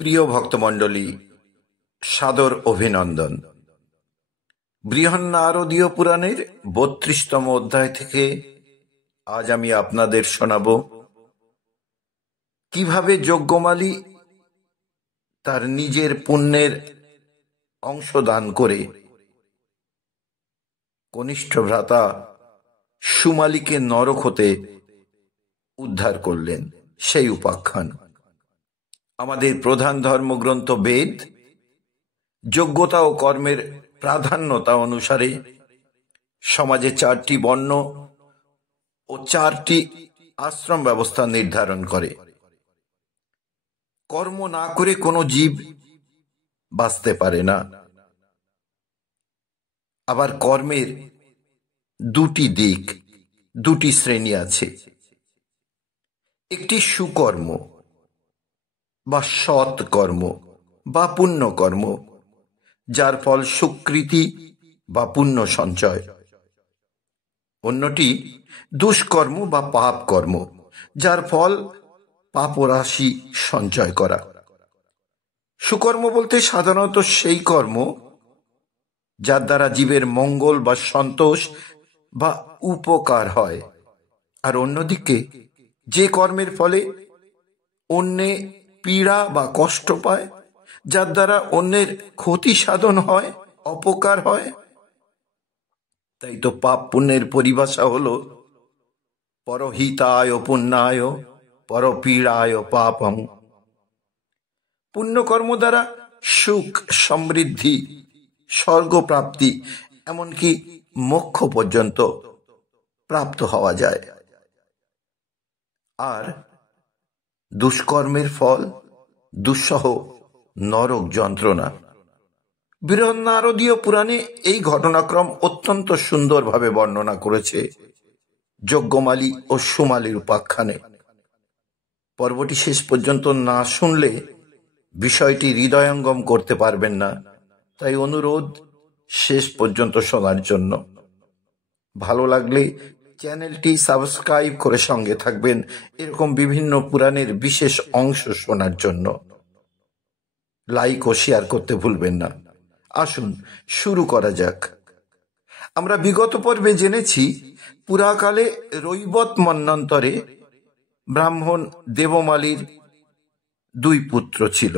প্রিয় ভক্তমণ্ডলী, সাদর অভিনন্দন। বৃহন্নারদীয় পুরাণের ৩২তম অধ্যায় থেকে আজ আমি আপনাদের শোনাব কিভাবে যজ্ঞমালী তার নিজের পুণ্যের অংশ দান করে কনিষ্ঠ ভ্রাতা সুমালীকে নরক হতে উদ্ধার করলেন। সেই উপাখ্যান। আমাদের প্রধান ধর্মগ্রন্থ বেদ যোগ্যতা ও কর্মের প্রাধান্যতা অনুসারে সমাজে ৪টি বর্ণ ও ৪টি আশ্রম ব্যবস্থা নির্ধারণ করে। কর্ম না করে কোনো জীব বাঁচতে পারে না। আবার কর্মের দুটি দিক, দুটি শ্রেণী আছে। একটি সুকর্ম বা সৎ কর্ম বা পুণ্যকর্ম, যার ফল সুকৃতি বা পুণ্য সঞ্চয়। অন্যটি দুষ্কর্ম বা পাপ কর্ম, যার ফল পাপরাশি সঞ্চয় করা। সুকর্ম বলতে সাধারণত সেই কর্ম যার দ্বারা জীবের মঙ্গল বা সন্তোষ বা উপকার হয়। আর অন্যদিকে যে কর্মের ফলে অন্যে পীড়া বা কষ্ট পায়, যার দ্বারা অন্যের ক্ষতি সাধন হয়, অপকার হয়। তাই তো পাপ পুণ্যের পরিভাষা হলো পরহিতায় পুণ্যায় পরপীড়ায় পাপম। পুণ্যকর্ম দ্বারা সুখ, সমৃদ্ধি, স্বর্গপ্রাপ্তি, এমনকি মোক্ষ পর্যন্ত প্রাপ্ত হওয়া যায়। আর দুষ্কর্মের ফল দুঃসহ নরক যন্ত্রণা। বৃহন্নারদীয় পুরাণে এই ঘটনাক্রম অত্যন্ত সুন্দরভাবে বর্ণনা করেছে যজ্ঞমালী ও সুমালীর উপাখ্যানে। পর্বটি শেষ পর্যন্ত না শুনলে বিষয়টি হৃদয়ঙ্গম করতে পারবেন না। তাই অনুরোধ শেষ পর্যন্ত শোনার জন্য। ভালো লাগলে চ্যানেলটি সাবস্ক্রাইব করে সঙ্গে থাকবেন এরকম বিভিন্ন পুরাণের বিশেষ অংশ শোনার জন্য। লাইক ও শেয়ার করতে ভুলবেন না। আসুন শুরু করা যাক। আমরা বিগত পর্বে জেনেছি পুরাকালে রৈবত মন্বন্তরে ব্রাহ্মণ দেবমালীর 2 পুত্র ছিল,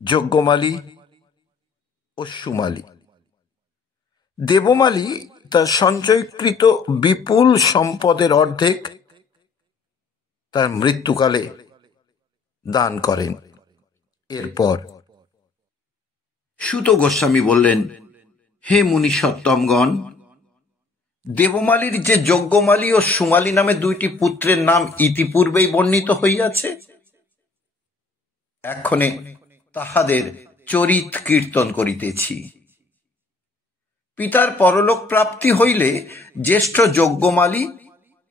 যজ্ঞমালী ও সুমালী। দেবমালী তার সঞ্চয়কৃত বিপুল সম্পদের অর্ধেক তার মৃত্যুকালে দান করেন। এরপর সুত গোস্বামী বললেন, হে মুনি সত্তমগণ, দেবমালীর যে যজ্ঞমালী ও সুমালী নামে 2টি পুত্রের নাম ইতিপূর্বেই বর্ণিত হইয়াছে, এক্ষণে তাহাদের চরিত কীর্তন করিতেছি। পিতার পরলোক প্রাপ্তি হইলে জ্যেষ্ঠ যজ্ঞমালী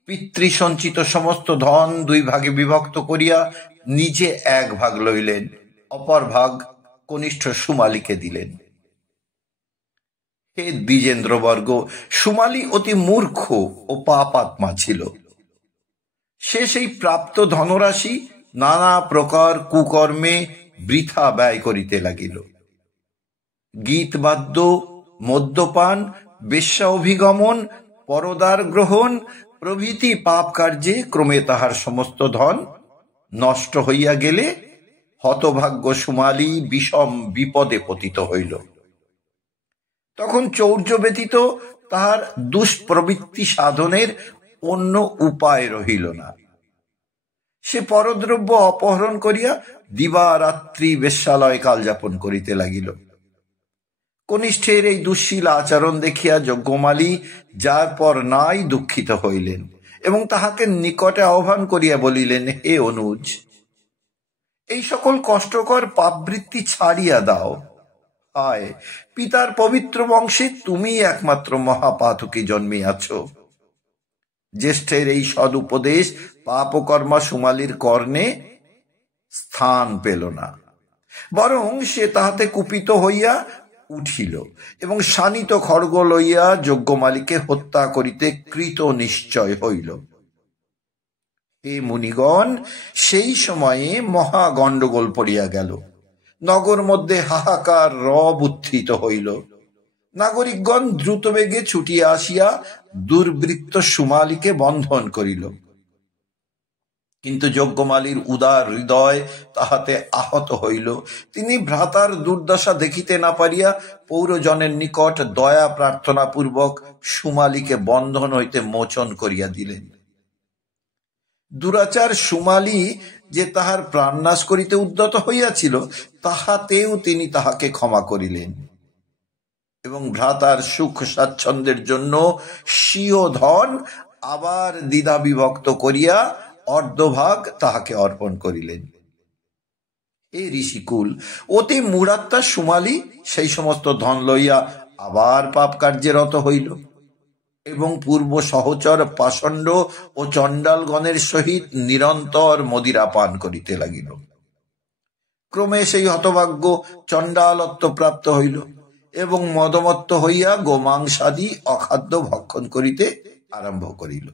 পিতৃসঞ্চিত সমস্ত ধন 2 ভাগে বিভক্ত করিয়া নিজে 1 ভাগ লইলেন, অপর ভাগ কনিষ্ঠ সুমালীকে দিলেন। হে দ্বিজেন্দ্রবর্গ, সুমালী অতি মূর্খ ও পাপাত্মা ছিল। সে সেই প্রাপ্ত ধনরাশি নানা প্রকার কুকর্মে বৃথা ব্যয় করিতে লাগিল। গীতবাদ্য, মদ্যপান, বেশ্যা অভিগমন, পরদার গ্রহণ প্রভৃতি পাপ কার্যে ক্রমে তাহার সমস্ত ধন নষ্ট হইয়া গেলে হতভাগ্য সুমালী বিষম বিপদে পতিত হইল। তখন চৌর্য ব্যতীত তাহার দুষ্প্রবৃত্তি সাধনের অন্য উপায় রহিল না। সে পরদ্রব্য অপহরণ করিয়া দিবারাত্রি বেশ্যালয় কালযাপন করিতে লাগিল। কনিষ্ঠের এই দুঃশীল আচরণ দেখিয়া যজ্ঞমালী যার পর নাই দুঃখিত হইলেন এবং তাহাকে নিকটে আহ্বান করিয়া বলিলেন, হে অনুজ, এই সকল কষ্টকর পাপবৃত্তি ছাড়িয়া দাও। হায়, পিতার পবিত্র বংশে তুমি একমাত্র মহাপাতকে জন্মিয়াছ। জ্যেষ্ঠের এই সদুপদেশ পাপকর্মা সুমালীর কর্ণে স্থান পেল না, বরং সে তাহাতে কুপিত হইয়া উঠিল এবং শানিত খড়গ লইয়া যজ্ঞমালীকে হত্যা করিতে কৃত নিশ্চয় হইল। হে মুনিগণ, সেই সময়ে মহা গণ্ডগোল পড়িয়া গেল। নগর মধ্যে হাহাকার রব উত্থিত হইল। নাগরিকগণ দ্রুতবেগে ছুটিয়া আসিয়া দুর্বৃত্ত সুমালীকে বন্ধন করিল। কিন্তু যজ্ঞমালীর উদার হৃদয় তাহাতে আহত হইল। তিনি ভ্রাতার দুর্দশা দেখিতে না পারিয়া পৌরজনের নিকট দয়া প্রার্থনা পূর্বক সুমালীকে বন্ধন হইতে মোচন করিয়া দিলেন। দুরাচার সুমালী যে তাহার প্রাণনাশ করিতে উদ্যত হইয়াছিল, তাহাতেও তিনি তাহাকে ক্ষমা করিলেন এবং ভ্রাতার সুখ স্বাচ্ছন্দ্যের জন্য স্বীয় ধন আবার দ্বিধা বিভক্ত করিয়া অর্ধভাগ তাহাকে অর্পণ করিলেন। এই ঋষিকুল অতি মূঢ়াত্মা সুমালী সেই সমস্ত ধন লইয়া আবার পাপ কার্যে রত হইল এবং পূর্ব সহচর পাষণ্ড ও চণ্ডালগণের সহিত নিরন্তর মদিরা পান করিতে লাগিল। ক্রমে সেই হতভাগ্য চণ্ডালত্ব প্রাপ্ত হইল এবং মদমত্ত হইয়া গোমাংসাদি অখাদ্য ভক্ষণ করিতে আরম্ভ করিল।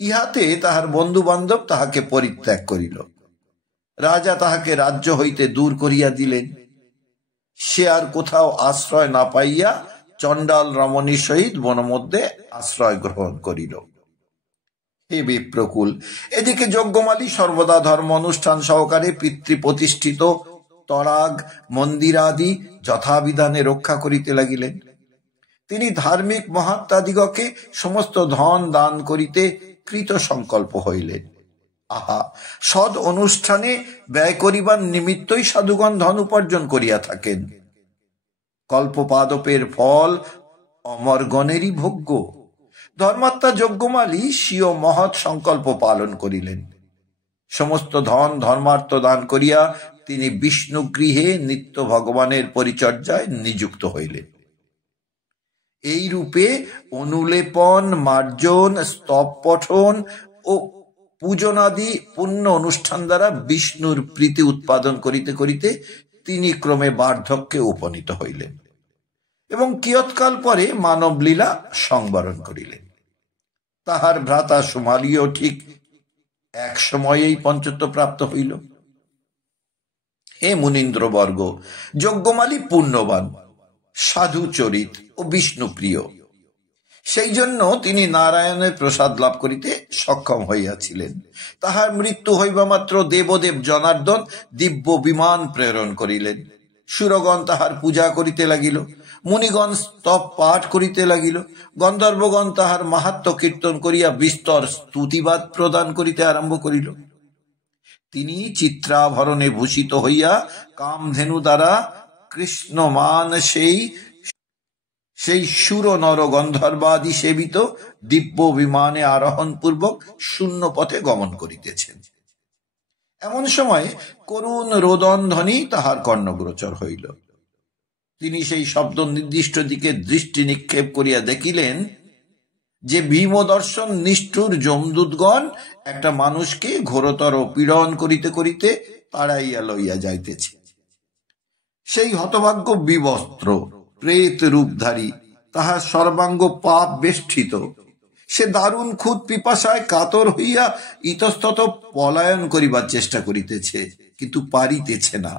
ইহাতে তাহার বন্ধু বান্ধব তাহাকে পরিত্যাগ করিল। রাজা তাহাকে রাজ্য হইতে দূর করিয়া দিলেন। সে আর কোথাও আশ্রয় না পাইয়া চণ্ডাল রমণীর সহিত বনমধ্যে আশ্রয় গ্রহণ করিল। হে বিপ্রকুল, এদিকে যজ্ঞমালী সর্বদা ধর্ম অনুষ্ঠান সহকারে পিতৃপ্রতিষ্ঠিত তরাগ মন্দিরাদি যথাবিধানে রক্ষা করিতে লাগিলেন। তিনি ধার্মিক মহাত্মাদিগকে সমস্ত ধন দান করিতে কৃত সংকল্প হইলেন। আহা, সদ অনুষ্ঠানে ব্যয় করিবার নিমিত্তই সাধুগণ ধন উপার্জন করিয়া থাকেন। কল্পপাদপের ফল অমরগণেরই ভোগ্য। ধর্মাত্মা যজ্ঞমালী স্বীয় মহৎ সংকল্প পালন করিলেন। সমস্ত ধন ধর্মার্থ দান করিয়া তিনি বিষ্ণু গৃহে নিত্য ভগবানের পরিচর্যায় নিযুক্ত হইলেন। এই রূপে অনুলেপন, মার্জন, স্তব পঠন ও পূজনাদি পুণ্য অনুষ্ঠান দ্বারা বিষ্ণুর প্রীতি উৎপাদন করিতে করিতে তিনি ক্রমে বার্ধক্যে উপনীত হইলেন এবং কিয়ৎকাল পরে মানবলীলা সংবরণ করিলেন। তাহার ভ্রাতা সুমালীও ঠিক এক সময়েই পঞ্চত্ব প্রাপ্ত হইল। হে মুনীন্দ্রবর্গ, যজ্ঞমালী পুণ্যবান, সাধুচরিত ও বিষ্ণুপ্রিয়। সেই জন্য তিনি নারায়ণের প্রসাদ লাভ করিতে সক্ষম হইয়াছিলেন। তাহার মৃত্যু হইবা মাত্র দেবদেব জনার্দন দিব্য বিমান প্রেরণ করিলেন। সুরগণ তাহার পূজা করিতে লাগিল, মুনিগণ স্তব পাঠ করিতে লাগিল, গন্ধর্বগণ তাহার মাহাত্ম্য কীর্তন করিয়া বিস্তর স্তুতিবাদ প্রদান করিতে আরম্ভ করিল। তিনি চিত্রাভরণে ভূষিত হইয়া কামধেনু দ্বারা কৃষ্ণমান সেই সুর নর গন্ধর্বাদি সেবিত দিব্য বিমানে আরোহণ পূর্বক শূন্য পথে গমন করিতেছেন। এমন সময় করুণ রোদন ধ্বনি তাহার কর্ণগোচর হইল। তিনি সেই শব্দ নির্দিষ্ট দিকে দৃষ্টি নিক্ষেপ করিয়া দেখিলেন যে ভীমদর্শন নিষ্ঠুর যমদূতগণ একটা মানুষকে ঘোরতর পীড়ন করিতে করিতে তাড়াইয়া লইয়া যাইতেছে। সেই হতভাগ্য বিবস্ত্র প্রেত রূপধারী, তাহার সর্বাঙ্গ পাপ বেষ্টিত। সে দারুণ ক্ষুদ পিপাসায় কাতর হইয়া ইতস্তত পলায়ন করিবার চেষ্টা করিতেছে, কিন্তু পারিতেছে না।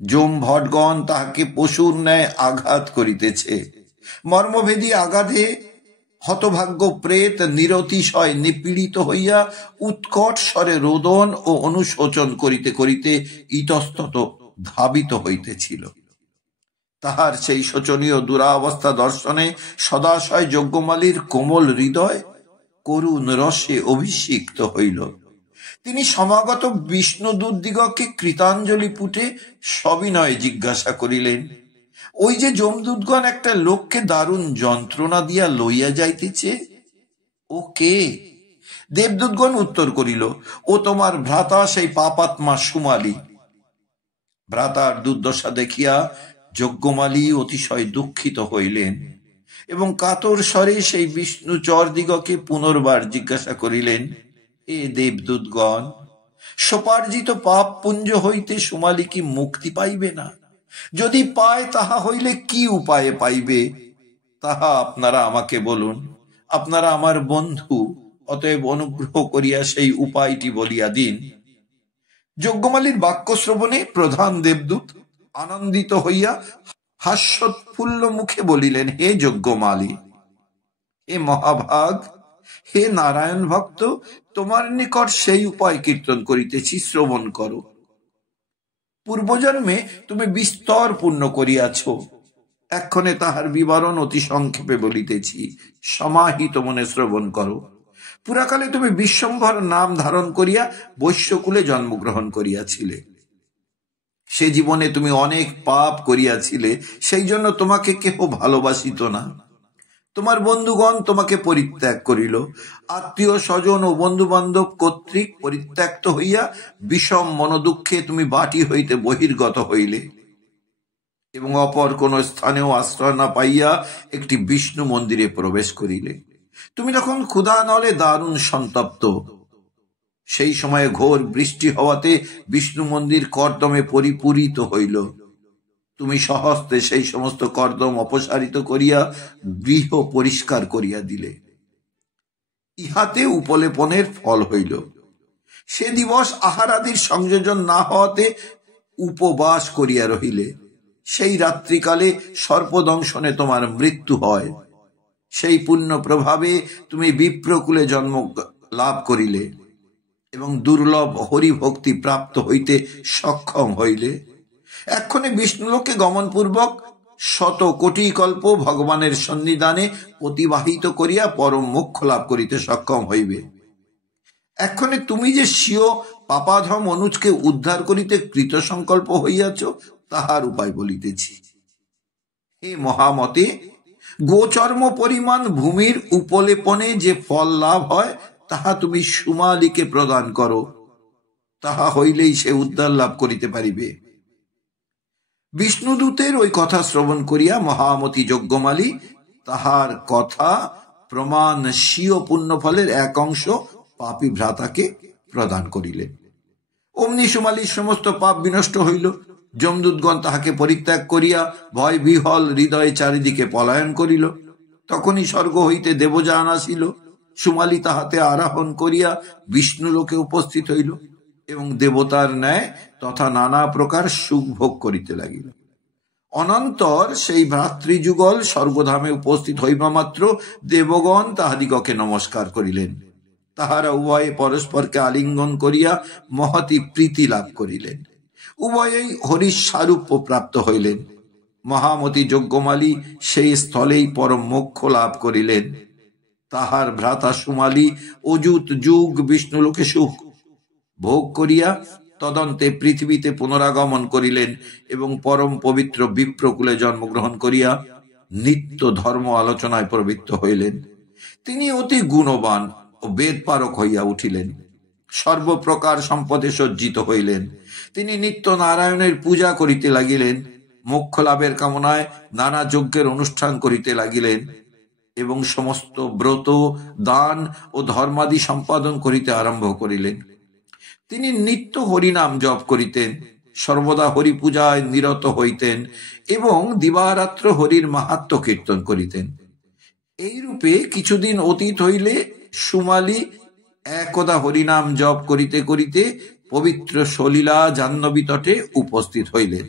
যম ভটগণ তাহাকে পশুর ন্যায় আঘাত করিতেছে। মর্মভেদী আঘাতে হতভাগ্য প্রেত নিরতিশয় নিপীড়িত হইয়া উৎকট স্বরে রোদন ও অনুশোচন করিতে করিতে ইতস্তত ধাবিত হইতেছিল। তাহার সেই শোচনীয় দুরাবস্থা দর্শনে সদাশয় যজ্ঞমালীর কোমল হৃদয় করুণ রসে অভিষিক্ত হইল। তিনি সমাগত বিষ্ণুদূতদিগকে কৃতাঞ্জলি পুটে সবিনয়ে জিজ্ঞাসা করিলেন, ওই যে যমদূতগণ একটা লোককে দারুণ যন্ত্রণা দিয়া লইয়া যাইতেছে, ও কে? দেবদূতগণ উত্তর করিল, ও তোমার ভ্রাতা সেই পাপাত্মা সুমালী। ভ্রাতার দুর্দশা দেখিয়া যজ্ঞমালী অতিশয় দুঃখিত হইলেন এবং কাতর স্বরে সেই বিষ্ণুচর দিগকে পুনর্বার জিজ্ঞাসা করিলেন, এ দেবদূতগণ, সোপার্জিত পাপ পুঞ্জ হইতে সুমালী কি মুক্তি পাইবে না? যদি পায়, তাহা হইলে কি উপায়ে পাইবে, তাহা আপনারা আমাকে বলুন। আপনারা আমার বন্ধু, অতএব অনুগ্রহ করিয়া সেই উপায়টি বলিয়া দিন। যজ্ঞমালীর বাক্য শ্রবণে প্রধান দেবদূত আনন্দিত হইয়া হাস্যোৎফুল্ল মুখে বলিলেন, হে যজ্ঞমালী, হে মহাভাগ, হে নারায়ণ ভক্ত, তোমার নিকট সেই উপায় কীর্তন করিতেছি, শ্রবণ করো। পূর্বজন্মে তুমি বিস্তর পুণ্য করিয়াছ, এক্ষণে তাহার বিবরণ অতি সংক্ষেপে বলিতেছি, সমাহিত মনে শ্রবণ করো। পুরাকালে তুমি বিশ্বম্ভর নাম ধারণ করিয়া বৈশ্যকুলে জন্মগ্রহণ করিয়াছিলে। সে জীবনে তুমি অনেক পাপ করিয়াছিলে, সেই জন্য তোমাকে কেহ ভালোবাসিত না। তোমার বন্ধুগণ তোমাকে পরিত্যাগ করিল, আত্মীয় স্বজন ও বন্ধু বান্ধব কর্তৃক পরিত্যক্ত হইয়া বিষম মনোদুঃখে তুমি বাটি হইতে বহির্গত হইলে এবং অপর কোন স্থানেও আশ্রয় না পাইয়া একটি বিষ্ণু মন্দিরে প্রবেশ করিলে। তুমি তখন ক্ষুধা নলে দারুণ সন্তপ্ত। সেই সময়ে ঘোর বৃষ্টি হওয়াতে বিষ্ণু মন্দির কর্দমে পরিপূরিত হইল। তুমি সহস্তে সেই সমস্ত কর্দম অপসারিত করিয়া গৃহ পরিষ্কার করিয়া দিলে। ইহাতে উপলেপনের ফল হইল। সে দিবস আহারাদির সংযোজন না হওয়াতে উপবাস করিয়া রহিলে। সেই রাত্রিকালে সর্পদংশনে তোমার মৃত্যু হয়। সেই পুণ্য প্রভাবে তুমি বিপ্রকুলে জন্ম লাভ করিলে এবং দুর্লভ হরিভক্তি প্রাপ্ত হইতে সক্ষম হইলে। এক্ষণে বিষ্ণুলোকে গমনপূর্বক শত কোটি কল্প ভগবানের সন্নিধানে অতিবাহিত করিয়া পরম মোক্ষ লাভ করিতে সক্ষম হইবে। এক্ষণে তুমি যে স্বীয় পাপাধম অনুজকে উদ্ধার করিতে কৃতসংকল্প হইয়াছ, তাহার উপায় বলিতেছি। হে মহামতে, গোচর্ম পরিমাণ ভূমির উপলেপনে যে ফল লাভ হয়, তাহা তুমি সুমালীকে প্রদান করো, তাহা হইলেই সে উদ্ধার লাভ করিতে পারিবে। বিষ্ণুদূতের ওই কথা শ্রবণ করিয়া মহামতি যজ্ঞমালী তাহার কথা প্রমাণ স্বীয় পুণ্যফলের এক অংশ পাপী ভ্রাতাকে প্রদান করিলেন। অমনি সুমালীর সমস্ত পাপ বিনষ্ট হইল। যমদূতগণ তাহাকে পরিত্যাগ করিয়া ভয় বিহল হৃদয়ে চারিদিকে পলায়ন করিল। তখনই স্বর্গ হইতে দেবযান আসিল। সুমালী তাহাতে আরোহণ করিয়া বিষ্ণুলোকে উপস্থিত হইল এবং দেবতার ন্যায় তথা নানা প্রকার সুখ ভোগ করিতে লাগিল। অনন্তর সেই ভ্রাতৃযুগল স্বর্গধামে উপস্থিত হইবা মাত্র দেবগণ তাহাদিগকে নমস্কার করিলেন। তাহারা উভয়ে পরস্পরকে আলিঙ্গন করিয়া মহতি প্রীতি লাভ করিলেন। উভয়েই হরির সারূপ্য প্রাপ্ত হইলেন। মহামতি যজ্ঞমালী সেই স্থলেই পরম মোক্ষ লাভ করিলেন। তাহার ভ্রাতা সুমালী অযুত যুগ বিষ্ণুলোকে সুখ ভোগ করিয়া তদন্তে পৃথিবীতে পুনরাগমন করিলেন এবং পরম পবিত্র বিপ্রকুলে জন্মগ্রহণ করিয়া নিত্য ধর্ম আলোচনায় প্রবৃত্ত হইলেন। তিনি অতি গুণবান ও বেদ পারক হইয়া উঠিলেন। সর্বপ্রকার সম্পদে সজ্জিত হইলেন। তিনি নিত্য নারায়ণের পূজা করিতে লাগিলেন, মোক্ষ লাভের কামনায় নানা যজ্ঞের অনুষ্ঠান করিতে লাগিলেন এবং সমস্ত ব্রত দান ও ধর্মাদি সম্পাদন করিতে আরম্ভ করিলেন। তিনি নিত্য হরিনাম জপ করিতেন, সর্বদা হরি পূজায় নিরত হইতেন এবং দিবারাত্র হরির মাহাত্ম্য কীর্তন করিতেন। এইরূপে কিছুদিন অতীত হইলে সুমালী একদা হরিনাম জপ করিতে করিতে পবিত্র সলিলা জাহ্নবী তটে উপস্থিত হইলেন।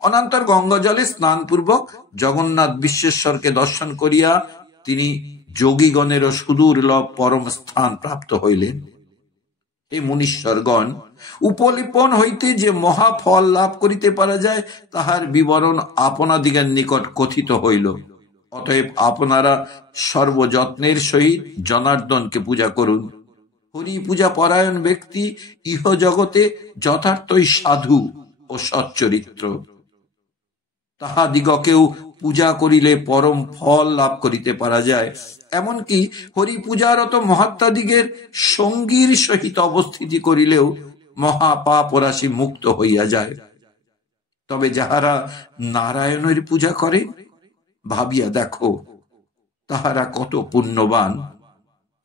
অনন্তর গঙ্গা জলে স্নানপূর্বক জগন্নাথ বিশ্বেশ্বরকে দর্শন করিয়া তিনি যোগীগণেরও সুদূর্লভ পরম স্থান প্রাপ্ত হইলেন। হে মুনীশ্বরগণ, উপলিপন হইতে যে মহাফল লাভ করিতে পারা যায়, তাহার বিবরণ আপনাদিগের নিকট কথিত হইল। অতএব আপনারা সর্বযত্নের সহিত জনার্দনকে পূজা করুন। হরি পূজা পরায়ণ ব্যক্তি ইহ জগতে যথার্থই সাধু ও সচ্চরিত্র। তাহাদিগকেও পূজা করিলে পরম ফল লাভ করিতে পারা যায়। এমনকি হরি পূজারত মহাত্মাদিগের সঙ্গীর সহিত অবস্থিতি করিলেও মহাপাপ রাশি মুক্ত হইয়া যায়। তবে যাহারা নারায়ণের পূজা করে, ভাবিয়া দেখো তাহারা কত পুণ্যবান,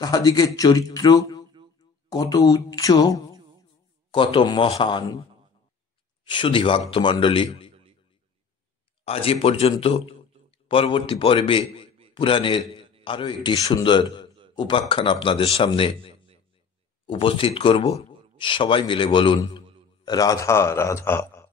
তাহাদিগের চরিত্র কত উচ্চ, কত মহান। সুধী ভক্ত মণ্ডলী, আজ এ পর্যন্ত। পরবর্তী পর্বে পুরাণের আরো একটি সুন্দর উপাখ্যান আপনাদের সামনে উপস্থিত করব। সবাই মিলে বলুন রাধা রাধা।